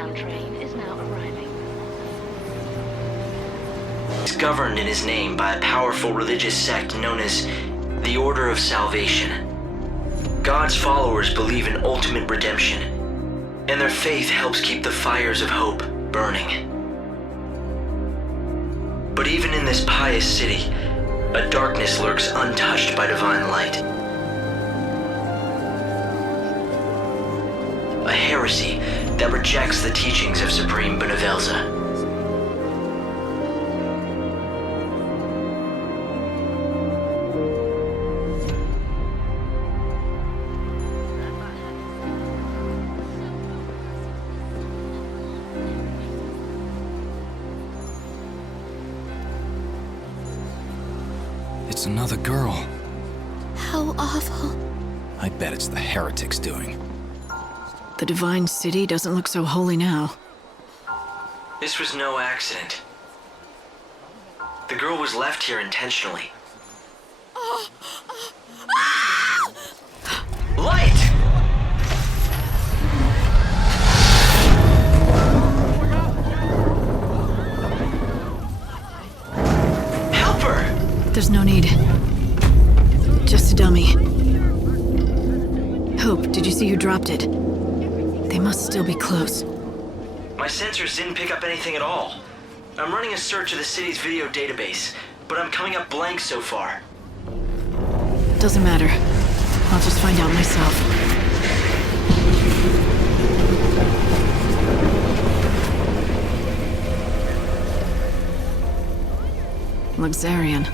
southbound train is now arriving. He's governed in his name by a powerful religious sect known as the Order of Salvation. God's followers believe in ultimate redemption, and their faith helps keep the fires of hope burning. But even in this pious city, a darkness lurks untouched by divine light. A heresy that rejects the teachings of Supreme Benevelza. It's another girl. How awful. I bet it's the heretics doing. The Divine City doesn't look so holy now. This was no accident. The girl was left here intentionally. Light! Help her! There's no need. Just a dummy. Hope, did you see who dropped it? They must still be close. My sensors didn't pick up anything at all. I'm running a search of the city's video database, but I'm coming up blank so far. Doesn't matter. I'll just find out myself. Luxerion.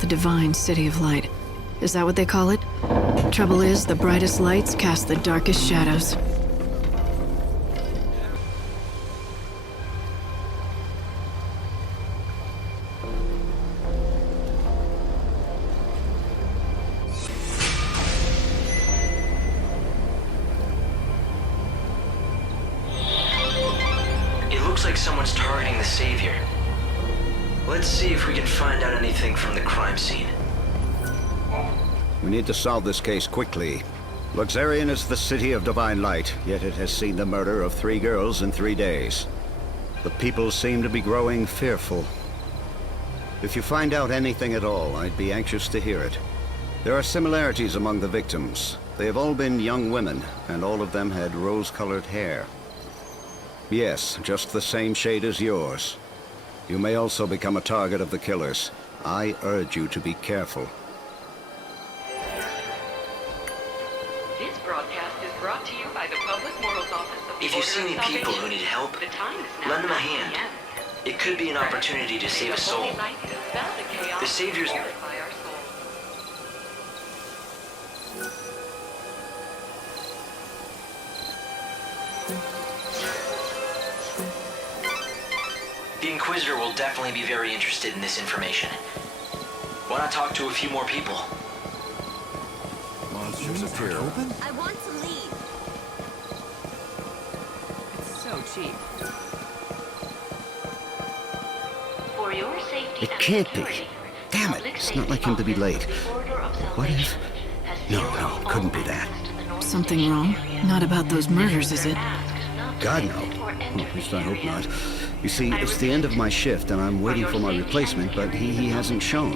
The Divine City of Light. Is that what they call it? Trouble is, the brightest lights cast the darkest shadows. It looks like someone's targeting the Savior. Let's see if we can find out anything from the crime scene. We need to solve this case quickly. Luxerion is the city of divine light, yet it has seen the murder of 3 girls in 3 days. The people seem to be growing fearful. If you find out anything at all, I'd be anxious to hear it. There are similarities among the victims. They have all been young women, and all of them had rose-colored hair. Yes, just the same shade as yours. You may also become a target of the killers. I urge you to be careful. This broadcast is brought to you by the Public Morals Office of the If you see Order any of people Salvation. who need help, The time is now lend them a 9 hand. p.m. It could be an opportunity to save a soul. May the holy light dispel the chaos The Savior's... and purify our souls. The Inquisitor will definitely be very interested in this information. Why not talk to a few more people? Monsters appear. Open? I want to leave. It's so cheap. For your safety It and can't be. security, Damn it, Public it's not Safety like him to be Office late. of the Order of What if... Salvation has No, sealed no, off couldn't all be that. access to the north Something wrong? area. Not about those murders, is it? Asked not to God, exit no. or Well, enter at least the I hope area. not. You see, it's the end of my shift, and I'm waiting for my replacement, but he hasn't shown.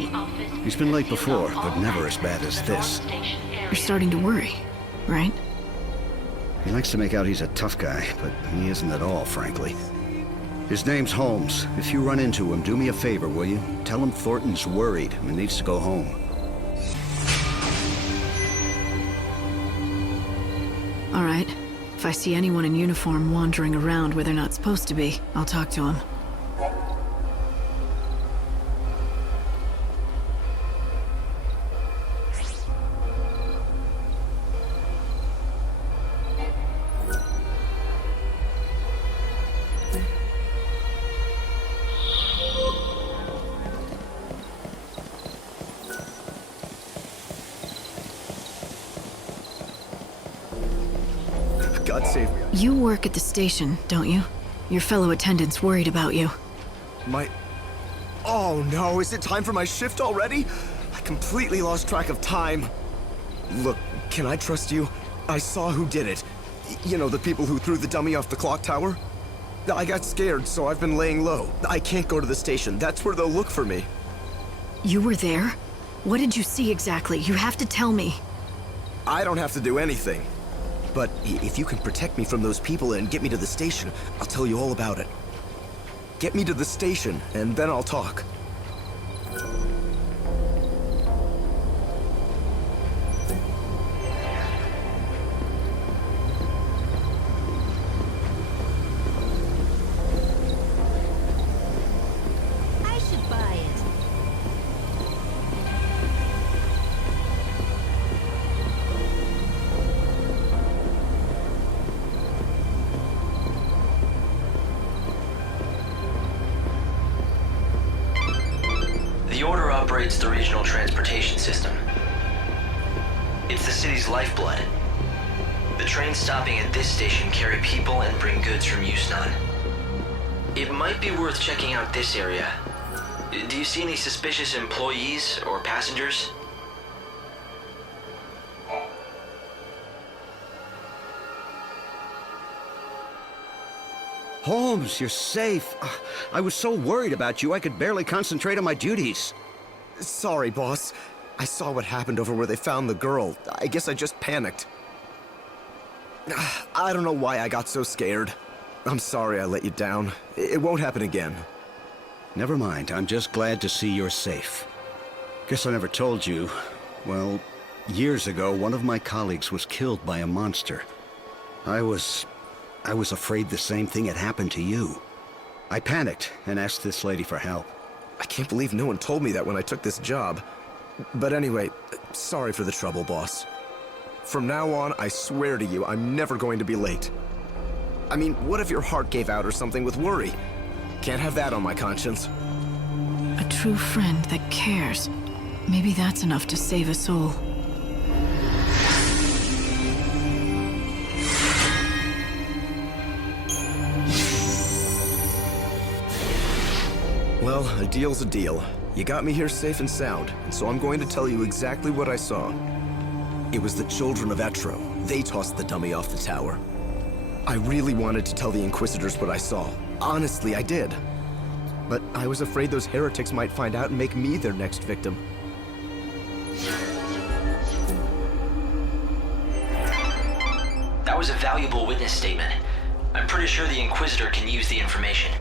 He's been late before, but never as bad as this. You're starting to worry, right? He likes to make out he's a tough guy, but he isn't at all, frankly. His name's Holmes. If you run into him, do me a favor, will you? Tell him Thornton's worried and needs to go home. All right. If I see anyone in uniform wandering around where they're not supposed to be, I'll talk to them. God save me. You work at the station, don't you? Your fellow attendants worried about you. My... Oh no, is it time for my shift already? I completely lost track of time. Look, can I trust you? I saw who did it. You know, the people who threw the dummy off the clock tower? I got scared, so I've been laying low. I can't go to the station. That's where they'll look for me. You were there? What did you see exactly? You have to tell me. I don't have to do anything. But if you can protect me from those people and get me to the station, I'll tell you all about it. Get me to the station, and then I'll talk. I should buy it. The Order operates the regional transportation system. It's the city's lifeblood. The trains stopping at this station carry people and bring goods from Yusnan. It might be worth checking out this area. Do you see any suspicious employees or passengers? Holmes, you're safe. I was so worried about you, I could barely concentrate on my duties. Sorry, boss. I saw what happened over where they found the girl. I guess I just panicked. I don't know why I got so scared. I'm sorry I let you down. It won't happen again. Never mind, I'm just glad to see you're safe. Guess I never told you. Well, years ago, one of my colleagues was killed by a monster. I was afraid the same thing had happened to you. I panicked and asked this lady for help. I can't believe no one told me that when I took this job. But anyway, sorry for the trouble, boss. From now on, I swear to you, I'm never going to be late. I mean, what if your heart gave out or something with worry? Can't have that on my conscience. A true friend that cares. Maybe that's enough to save a soul. Well, a deal's a deal. You got me here safe and sound, and so I'm going to tell you exactly what I saw. It was the children of Etro. They tossed the dummy off the tower. I really wanted to tell the Inquisitors what I saw. Honestly, I did. But I was afraid those heretics might find out and make me their next victim. That was a valuable witness statement. I'm pretty sure the Inquisitor can use the information.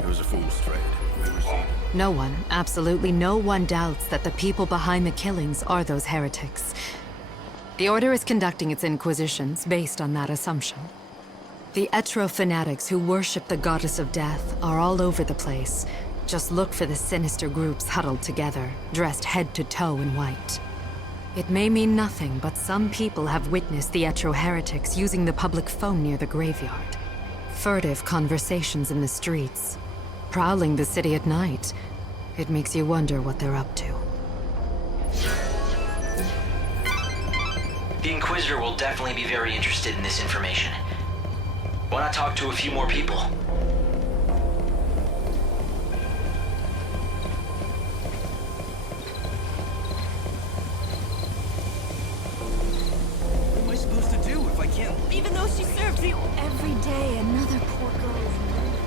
It was a fool's trade. No one, absolutely no one doubts that the people behind the killings are those heretics. The Order is conducting its inquisitions based on that assumption. The Etro fanatics who worship the Goddess of Death are all over the place. Just look for the sinister groups huddled together, dressed head to toe in white. It may mean nothing, but some people have witnessed the Etro heretics using the public phone near the graveyard. Furtive conversations in the streets. Prowling the city at night. It makes you wonder what they're up to. The Inquisitor will definitely be very interested in this information. Why not talk to a few more people? What am I supposed to do if I can't? Even though she serves you every day, another poor girl is murdered.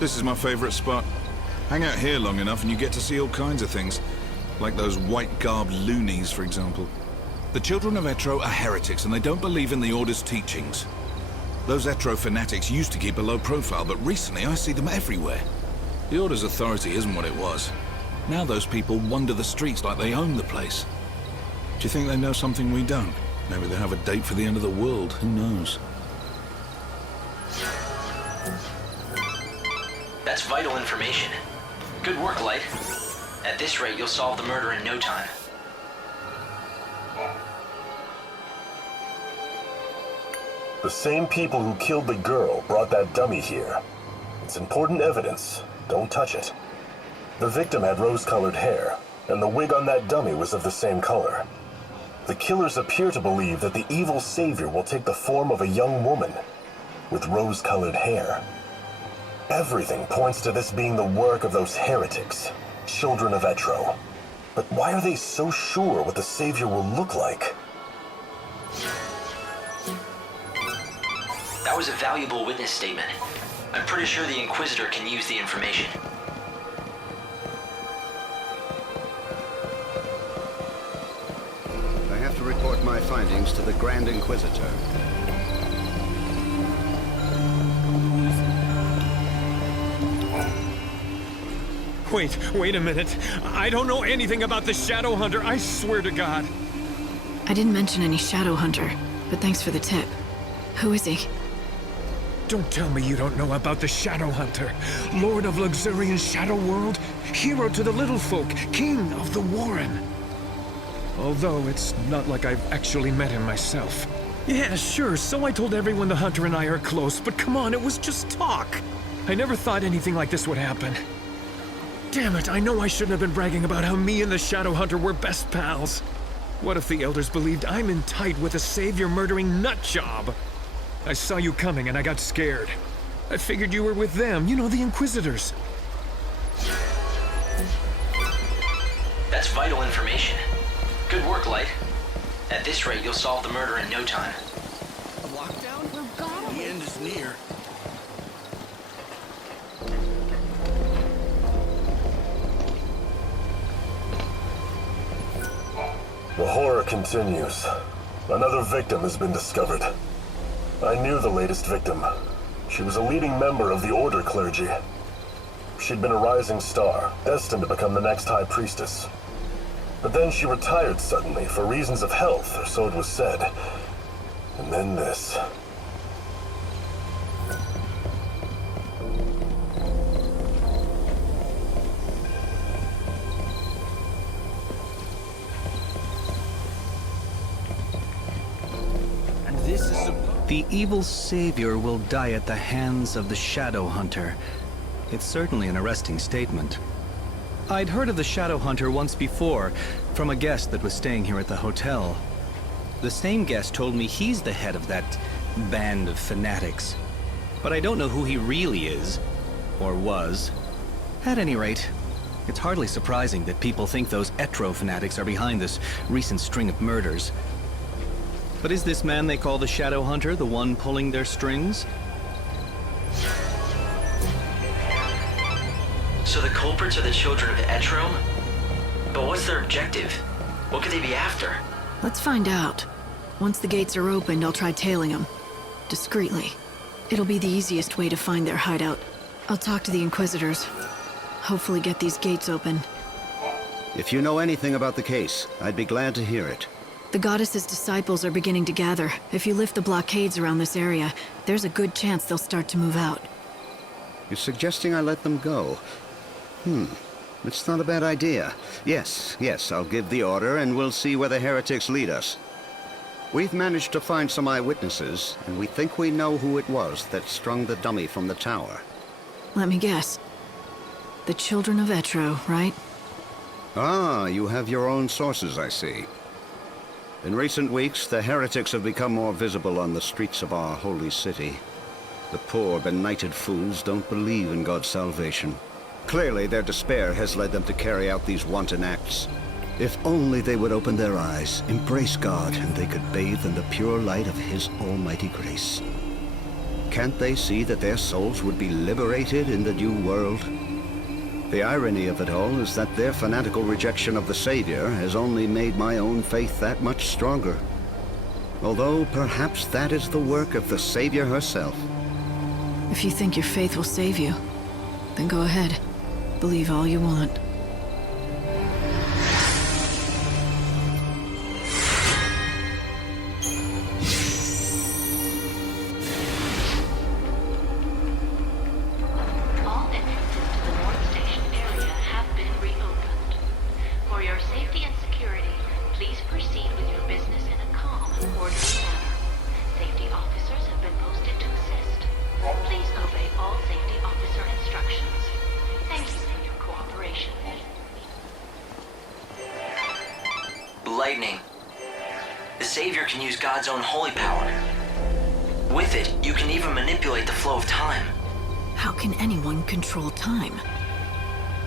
This is my favorite spot. Hang out here long enough and you get to see all kinds of things. Like those white-garbed loonies, for example. The children of Etro are heretics and they don't believe in the Order's teachings. Those Etro fanatics used to keep a low profile, but recently I see them everywhere. The Order's authority isn't what it was. Now those people wander the streets like they own the place. Do you think they know something we don't? Maybe they have a date for the end of the world, who knows? That's vital information. Good work, Light. At this rate, you'll solve the murder in no time. The same people who killed the girl brought that dummy here. It's important evidence. Don't touch it. The victim had rose-colored hair, and the wig on that dummy was of the same color. The killers appear to believe that the evil savior will take the form of a young woman with rose-colored hair. Everything points to this being the work of those heretics, children of Etro. But why are they so sure what the Savior will look like? That was a valuable witness statement. I'm pretty sure the Inquisitor can use the information. I have to report my findings to the Grand Inquisitor. Wait a minute. I don't know anything about the Shadow Hunter, I swear to God. I didn't mention any Shadow Hunter, but thanks for the tip. Who is he? Don't tell me you don't know about the Shadow Hunter. Lord of Luxerion's Shadow World, hero to the little folk, king of the Warren. Although it's not like I've actually met him myself. Yeah, sure, so I told everyone the Hunter and I are close, but come on, it was just talk. I never thought anything like this would happen. Damn it, I know I shouldn't have been bragging about how me and the Shadow Hunter were best pals. What if the Elders believed I'm in tight with a savior-murdering nutjob? I saw you coming and I got scared. I figured you were with them, you know, the Inquisitors. That's vital information. Good work, Light. At this rate, you'll solve the murder in no time. A lockdown? The end is near. The horror continues. Another victim has been discovered. I knew the latest victim. She was a leading member of the Order clergy. She'd been a rising star, destined to become the next High Priestess. But then she retired suddenly for reasons of health, or so it was said. And then this. And this is The evil savior will die at the hands of the Shadow Hunter. It's certainly an arresting statement. I'd heard of the Shadow Hunter once before, from a guest that was staying here at the hotel. The same guest told me he's the head of that band of fanatics. But I don't know who he really is, or was. At any rate, it's hardly surprising that people think those Etro fanatics are behind this recent string of murders. But is this man they call the Shadow Hunter the one pulling their strings? So the culprits are the children of Etro? But what's their objective? What could they be after? Let's find out. Once the gates are opened, I'll try tailing them. Discreetly. It'll be the easiest way to find their hideout. I'll talk to the Inquisitors. Hopefully get these gates open. If you know anything about the case, I'd be glad to hear it. The Goddess's disciples are beginning to gather. If you lift the blockades around this area, there's a good chance they'll start to move out. You're suggesting I let them go? It's not a bad idea. Yes, I'll give the order and we'll see where the heretics lead us. We've managed to find some eyewitnesses, and we think we know who it was that strung the dummy from the tower. Let me guess. The children of Etro, right? Ah, you have your own sources, I see. In recent weeks, the heretics have become more visible on the streets of our holy city. The poor, benighted fools don't believe in God's salvation. Clearly, their despair has led them to carry out these wanton acts. If only they would open their eyes, embrace God, and they could bathe in the pure light of His almighty grace. Can't they see that their souls would be liberated in the new world? The irony of it all is that their fanatical rejection of the Savior has only made my own faith that much stronger. Although perhaps that is the work of the Savior herself. If you think your faith will save you, then go ahead. Believe all you want. All entrances to the North Station area have been reopened. For your safety and security, please proceed with your business in a calm and orderly manner. Safety officers have been posted to assist. Please obey all safety officer instructions. Thank you for your cooperation. Lightning. The Savior can use God's own holy power. With it, you can even manipulate the flow of time. How can anyone control time?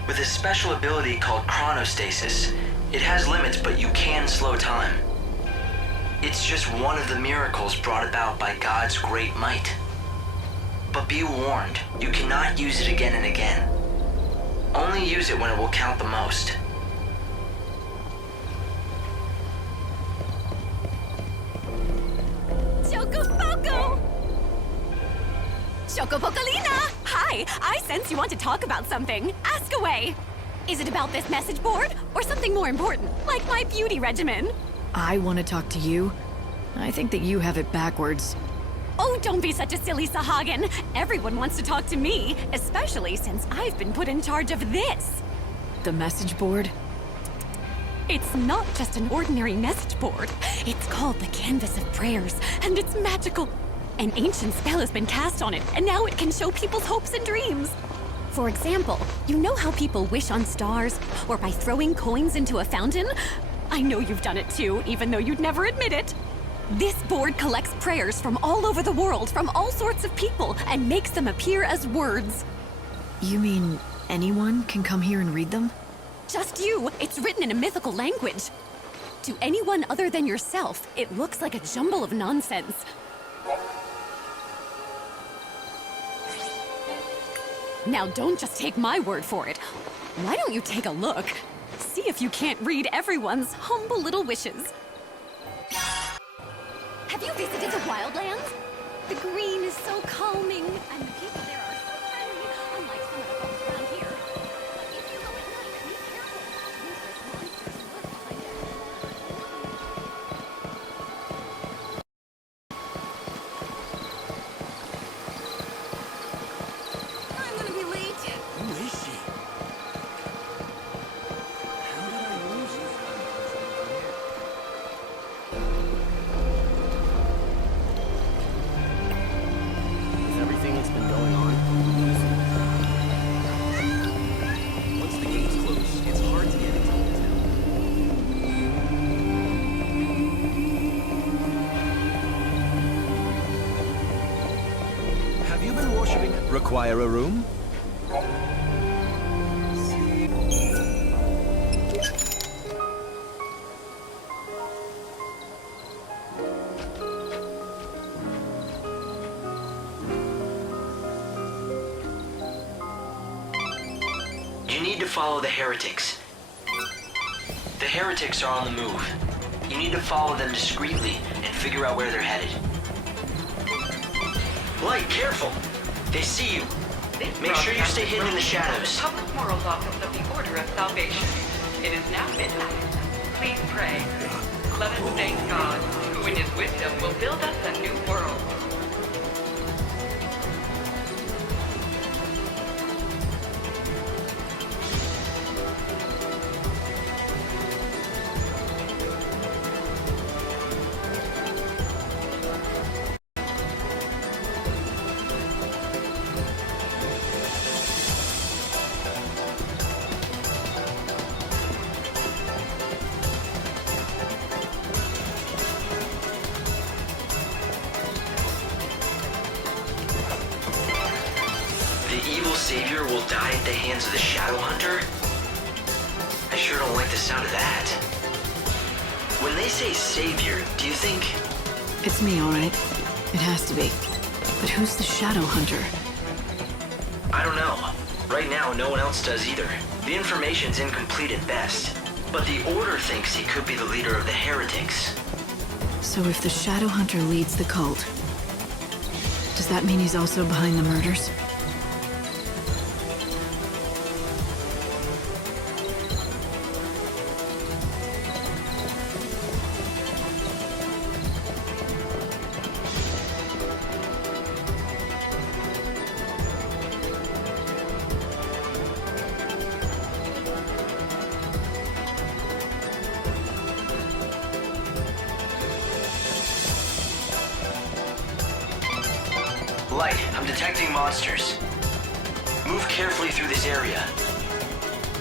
With a special ability called chronostasis, it has limits, but you can slow time. It's just one of the miracles brought about by God's great might. But be warned, you cannot use it again and again. Only use it when it will count the most. Chocofoco! Chocopocolina! Hi, I sense you want to talk about something. Ask away. Is it about this message board, or something more important, like my beauty regimen? I want to talk to you. I think that you have it backwards. Oh, don't be such a silly Sahagin. Everyone wants to talk to me, especially since I've been put in charge of this. The message board? It's not just an ordinary message board. It's called the Canvas of Prayers, and it's magical. An ancient spell has been cast on it, and now it can show people's hopes and dreams. For example, you know how people wish on stars, or by throwing coins into a fountain? I know you've done it too, even though you'd never admit it. This board collects prayers from all over the world, from all sorts of people, and makes them appear as words. You mean anyone can come here and read them? Just you. It's written in a mythical language. To anyone other than yourself, it looks like a jumble of nonsense. Now don't just take my word for it. Why don't you take a look? See if you can't read everyone's humble little wishes. Have you visited the wildlands? The green is so calming, and the people there are so friendly, unlike some of the folks around here. But if you go at night, be careful. Dangerous monsters lurk behind every... I'm gonna be late. Who is she? How did I lose you? With everything that's been going on, once the gates close, it's hard to get into Old Town. Have you been worshipping? Require a room? You need to follow the heretics. The heretics are on the move. You need to follow them discreetly and figure out where they're headed. Light, careful! They see you. Make sure you stay hidden in the shadows. Public Morals Office of the Order of Salvation. It is now midnight. Please pray. Let us thank God, who in his wisdom will build us a new world. The evil savior will die at the hands of the Shadow Hunter? I sure don't like the sound of that. When they say savior, do you think... It's me, all right. It has to be. But who's the Shadow Hunter? I don't know. Right now, no one else does either. The information's incomplete at best. But the Order thinks he could be the leader of the heretics. So if the Shadow Hunter leads the cult, does that mean he's also behind the murders? Light, I'm detecting monsters. Move carefully through this area.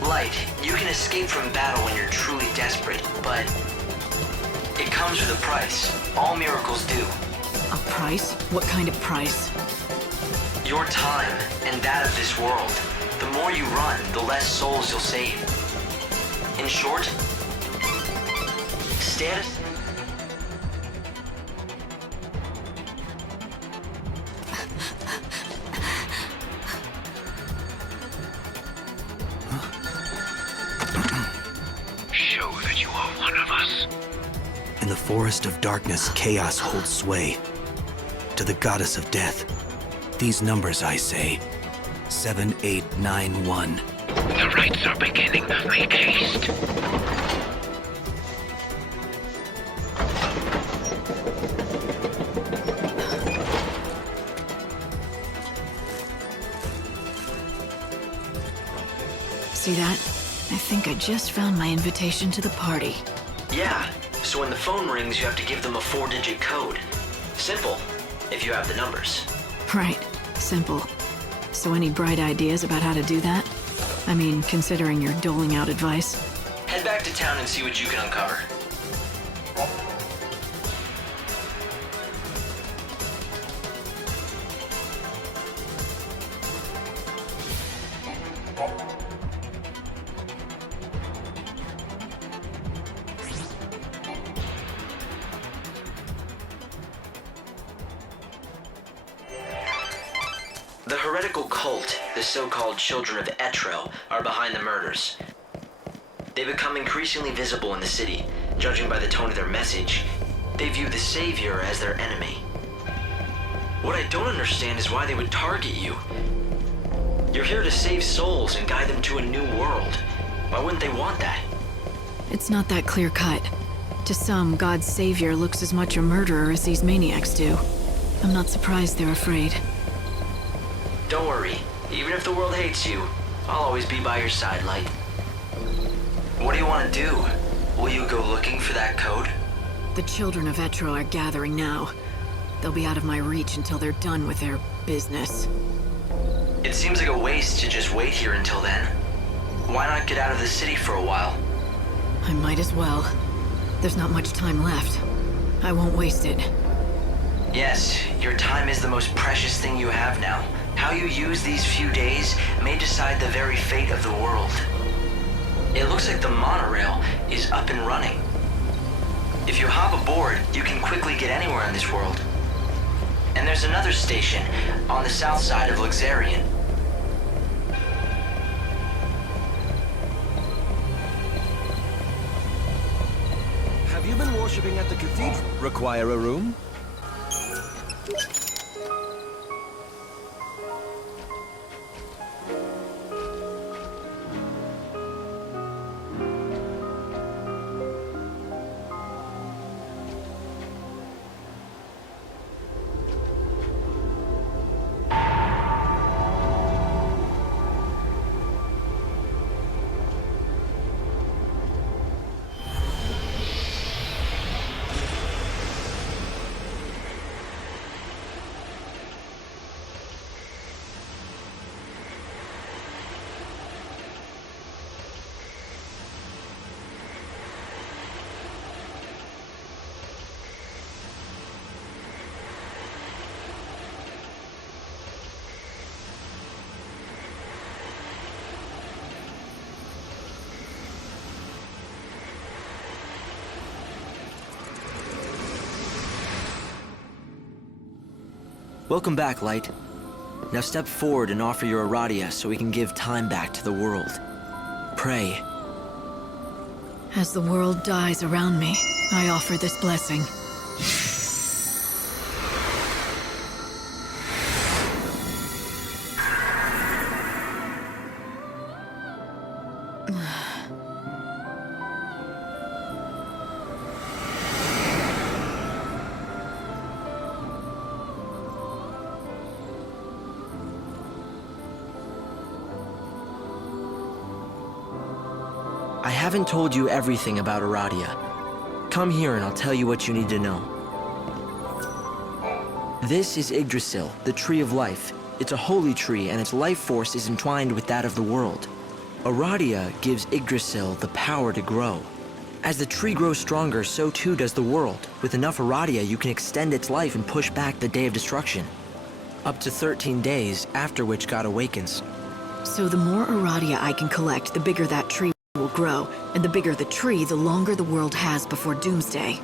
Light, you can escape from battle when you're truly desperate, but it comes with a price. All miracles do. A price? What kind of price? Your time, and that of this world. The more you run, the less souls you'll save. In short, status... Show that you are one of us. In the forest of darkness, chaos holds sway. To the goddess of death, these numbers I say. 7891. The rites are beginning. Make haste. See that? I think I just found my invitation to the party. Yeah, so when the phone rings, you have to give them a 4-digit code. Simple, if you have the numbers. Right. Simple. So any bright ideas about how to do that? I mean, considering you're doling out advice. Head back to town and see what you can uncover. The heretical cult, the so-called Children of Etro, are behind the murders. They become increasingly visible in the city. Judging by the tone of their message, they view the Savior as their enemy. What I don't understand is why they would target you. You're here to save souls and guide them to a new world. Why wouldn't they want that? It's not that clear-cut. To some, God's savior looks as much a murderer as these maniacs do. I'm not surprised they're afraid. Don't worry. Even if the world hates you, I'll always be by your side, Light. What do you want to do? Will you go looking for that code? The children of Etro are gathering now. They'll be out of my reach until they're done with their business. It seems like a waste to just wait here until then. Why not get out of the city for a while? I might as well. There's not much time left. I won't waste it. Yes, your time is the most precious thing you have now. How you use these few days may decide the very fate of the world. It looks like the monorail is up and running. If you hop aboard, you can quickly get anywhere in this world. And there's another station on the south side of Luxerion. Have you been worshipping at the cathedral? Require a room? Welcome back, Light. Now step forward and offer your Aradia so we can give time back to the world. Pray. As the world dies around me, I offer this blessing. I haven't told you everything about Aradia. Come here and I'll tell you what you need to know. This is Yggdrasil, the Tree of Life. It's a holy tree and its life force is entwined with that of the world. Aradia gives Yggdrasil the power to grow. As the tree grows stronger, so too does the world. With enough Aradia, you can extend its life and push back the Day of Destruction. Up to 13 days, after which God awakens. So the more Aradia I can collect, the bigger that tree will grow. And the bigger the tree, the longer the world has before Doomsday.